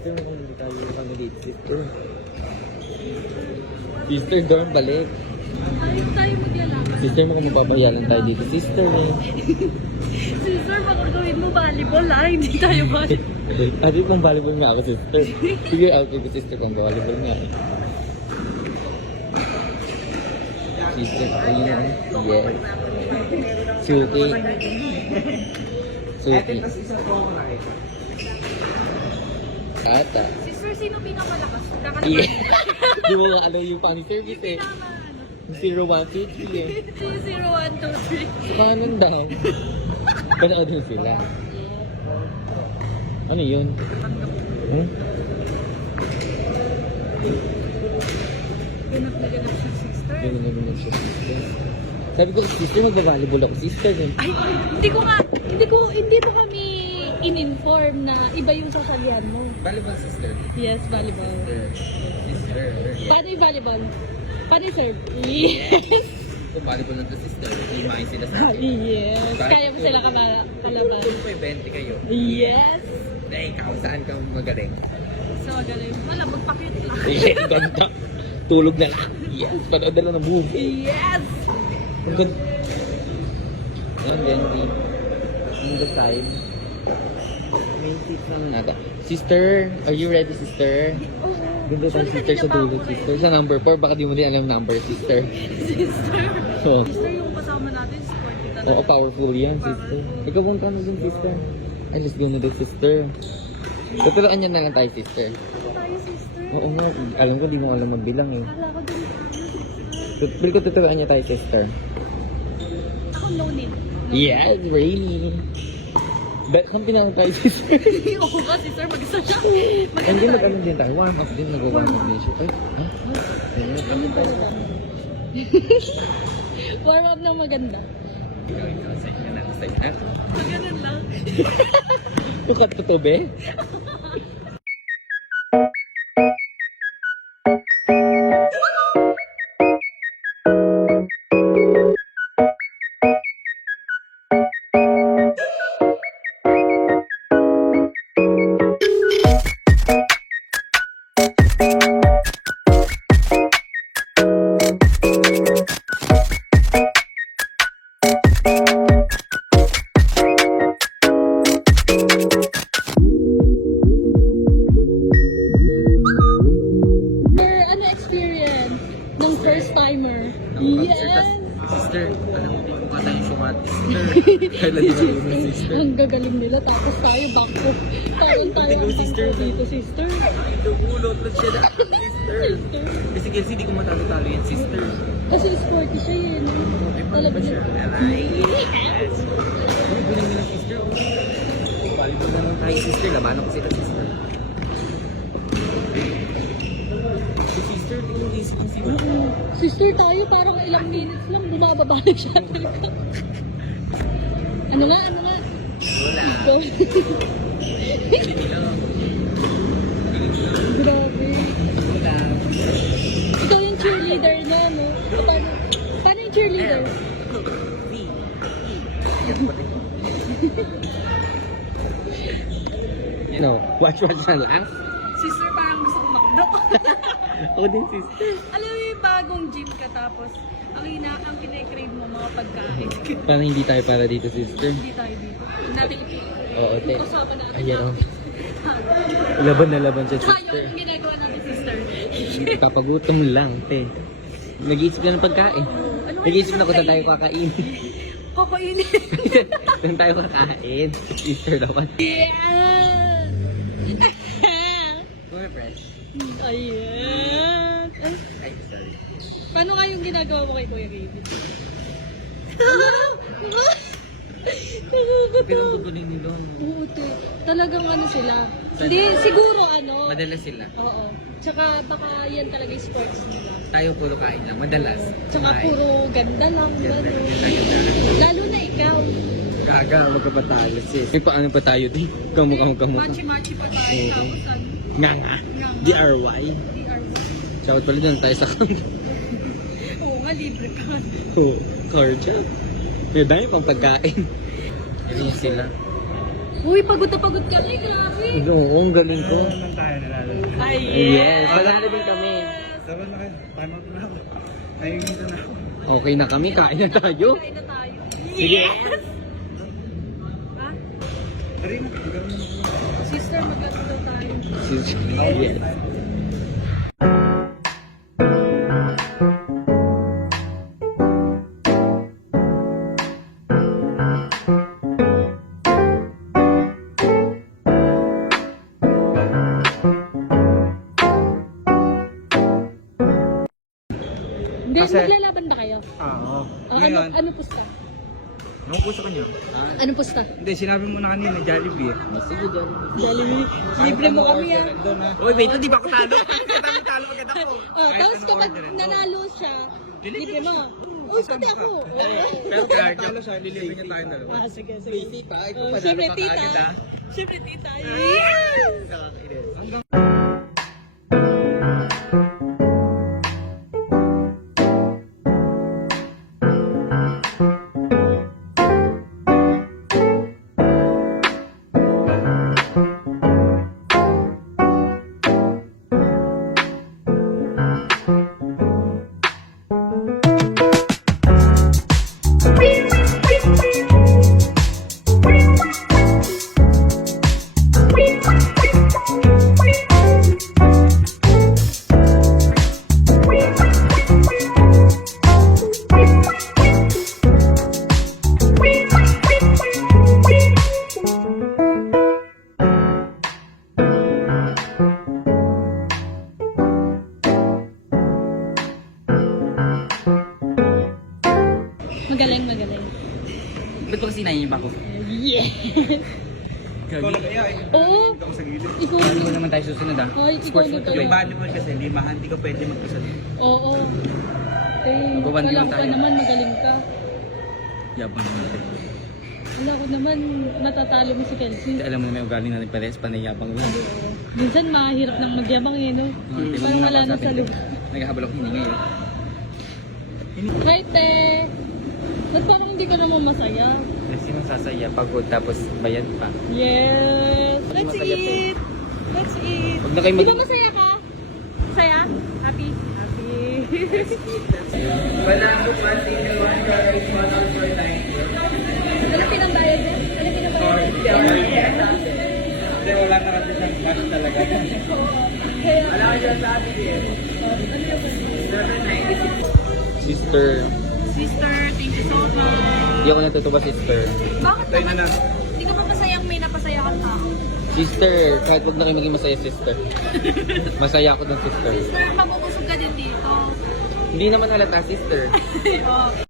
sister mo kung hindi tayo kami dito, sister. Sister, dorm, balik. Ayaw tayo maglalaban. Sister mo kung mababayaran tayo dito, sister eh. Sister, baka gawin mo volleyball hindi tayo volleyball. Ate, pang volleyball nga ako, sister. Sige, okay ko, sister, pang volleyball nga eh. Sister, ayun na. Yes. Suki. Suki. Ata. Sister, sino pinakamalakas? Yeah. Di mo nga alam yung pang-service eh. 0123 eh. 0123. Paano daw? Panoodin sila. Ano yun? Hmm? Ganap na ganap siya, sister. Ganun na ganun siya, sister. Sabi ko, sister, magbabalibol ako, sister eh. Ay, hindi to kami in-inform na iba yung sasalihan mo. Volleyball, sister. Yes, volleyball. Sister. Paano yung volleyball? Paano yung serve? Yes! Kung volleyball na to, sister, himayin sila sa akin. Yes! Kaya mo sila kalaban. Kung may 20 kayo. Yes! Na ikaw, saan ka magaling? So, galing. Wala, magpakit lang. Yes, ganda. Tulog na lang. Yes, panood na lang ng movie. Yes! Ang ganda. Ayan, Benji. On the side. May seat naman nata. Sister, are you ready, sister? Oo. Ganda tayo, sister, sa dulo, sister. Sa number 4, baka di mo din alam yung number, sister. Sister. Oo. Sister, yung kasama natin, sporty talaga. Oo, powerful yan, sister. Ikaw punta na dun, sister. Ay, let's go na dun, sister. Tuturuan niya na lang tayo, sister. Ako tayo, sister. Oo nga, alam ko, di mo alam magbilang eh. Kala ko din. Pero ko tuturuan niya tayo, sister. Ako no need. Yes, really. Ba't kang pinanong tayo, sister? Oo ka, sister. Mag-isa siya. Hindi, mag-ano din tayo. Warm up din, nag-warm up din siya. Ay, ha? Ayun, Warm up na maganda. ikaw, sa'yo ka na, sa'yo na. Maganon lang. Tukat to, be? Ano experience ng first timer? Yes! Sister, alam mo, di ko kata yung sumat, sister. Kailan di ba yung sister? Ang gagaling nila tapos tayo backhook. Parang tayo ang sister. dito, sister. Dumulot na siya na, sister. Kasi kasi di ko matalo-talo yan, sister. Kasi sporty siya yun. Alam mo siya? Yes! Ano bilang nila, sister? Volleyball naman tayo, sister. Labanan ko sila, sister. Si sister, di ko isip yung siya. Sister tayo, parang ilang minutes lang bumababa na siya. Ano nga? Wala. Grabe. Wala. Ikaw yung cheerleader niya, no? O, paano yung cheerleader? No, watch na lang. Sister, parang gusto kong makdo. Ako din, sister. Alam mo yung bagong gym ka tapos ang kine-crave mo mga pagkain. Parang hindi tayo para dito, sister. Hindi tayo dito. Hindi natin Oo, te. kasama natin. Ayan, oh. Laban na laban siya, Tayo sister. ang ginagawa natin, sister. Papagutom lang, te. Nag-iisip ka ng pagkain. Nag-iisip na kung saan tayo kakain. Kakainin. Saan tayo kakain? Sister daw ka. Yeah! Mga fresh. Ayan. Ay, Ay, sorry. paano nga yung ginagawa mo kay Kuya David? Pero ang guguling nila, no? Oo, te. Talagang ano sila. Hindi, siguro ano. Madalas sila. Oo. Tsaka baka yan talaga yung sports nila. Tayo puro kain lang. Madalas. Tsaka Kumain. puro ganda lang. Gano'n. Tayo. Lalo na ikaw. Gaga, wag ka pa tayo, sis. May paano pa tayo, di? Kamu. Machi-machi pa tayo. Oo. Tapos ano. Nga nga. DRY. DR. Shout pala doon tayo sa kanto. Oo nga, libre ka. Cardia. May dahil pang pagkain. Ayun sila. Uy, pagod na pagod kami. Grabe. Oo, ang galing ko. naman tayo nalala. Ay, Yes, panalo din kami. Sabi na kayo, time out na ako. Naiingita na ako. Okay na kami, kain na tayo. kain na tayo. Sige. Ha? Dari mo, gawin mo. Sister, maglato daw tayo. Yes. Hindi, Kasi- maglalaban ba kayo? Oo. Ano pusta? Anong puso ka niyo? Ano pusta? Hindi, sinabi mo na kanina, Jollibee. Sige, dyan. Jollibee. Libre mo kami ah. Uy, wait, hindi ba ako talo? Talo agad ako. Oh, tapos kapag nanalo siya, libre mo. Uy, pati ako. Pero kaya, talo siya, lilibre niya tayo dalawa. Ah, sige, sige. Tita, Oh, Siyempre, tita. Siyempre, tita. Magaling, magaling. Ba't ba kasi naiiba ko? Yeah. Ikaw na kaya, Oo, hindi ako sa gilid. ikaw. Hindi naman tayo susunod ah. Ay, ikaw Sports na na to tayo. eh. Volleyball kasi, limahan, hindi ka pwede mag-isa. Oo. Eh, Magbaban wala lang ko pa tayo. naman, magaling ka. Yabang naman. Wala ko naman, natatalo mo si Kelsey. Hindi alam mo na may ugali na nagpares pa na yabang mo. Minsan mahirap ng magyabang eh, no? Parang wala na sa lugar. Naghahabol ako hindi ngayon. Hi, te! Ba't parang hindi ka naman masaya? Kasi masasaya, pagod, tapos bayad pa. Yes! Let's Masaya, te. eat! Let's eat! Huwag na kayo Di mag- ba masaya ka? Masaya? Happy? Happy. Ano pinambayad niya? Ano pinambayad niya? Hindi, wala na kasi siyang cash talaga. Sister. Sister, thank you so much. Hindi ako natutuwa, sister. Bakit Tayo na naman? lang. Hindi ka pa masayang may napasaya kang tao? Sister, kahit huwag na kayo maging masaya, sister. Masaya ako ng sister. Sister, mabubusog ka din dito. Hindi naman halata, sister. Oh.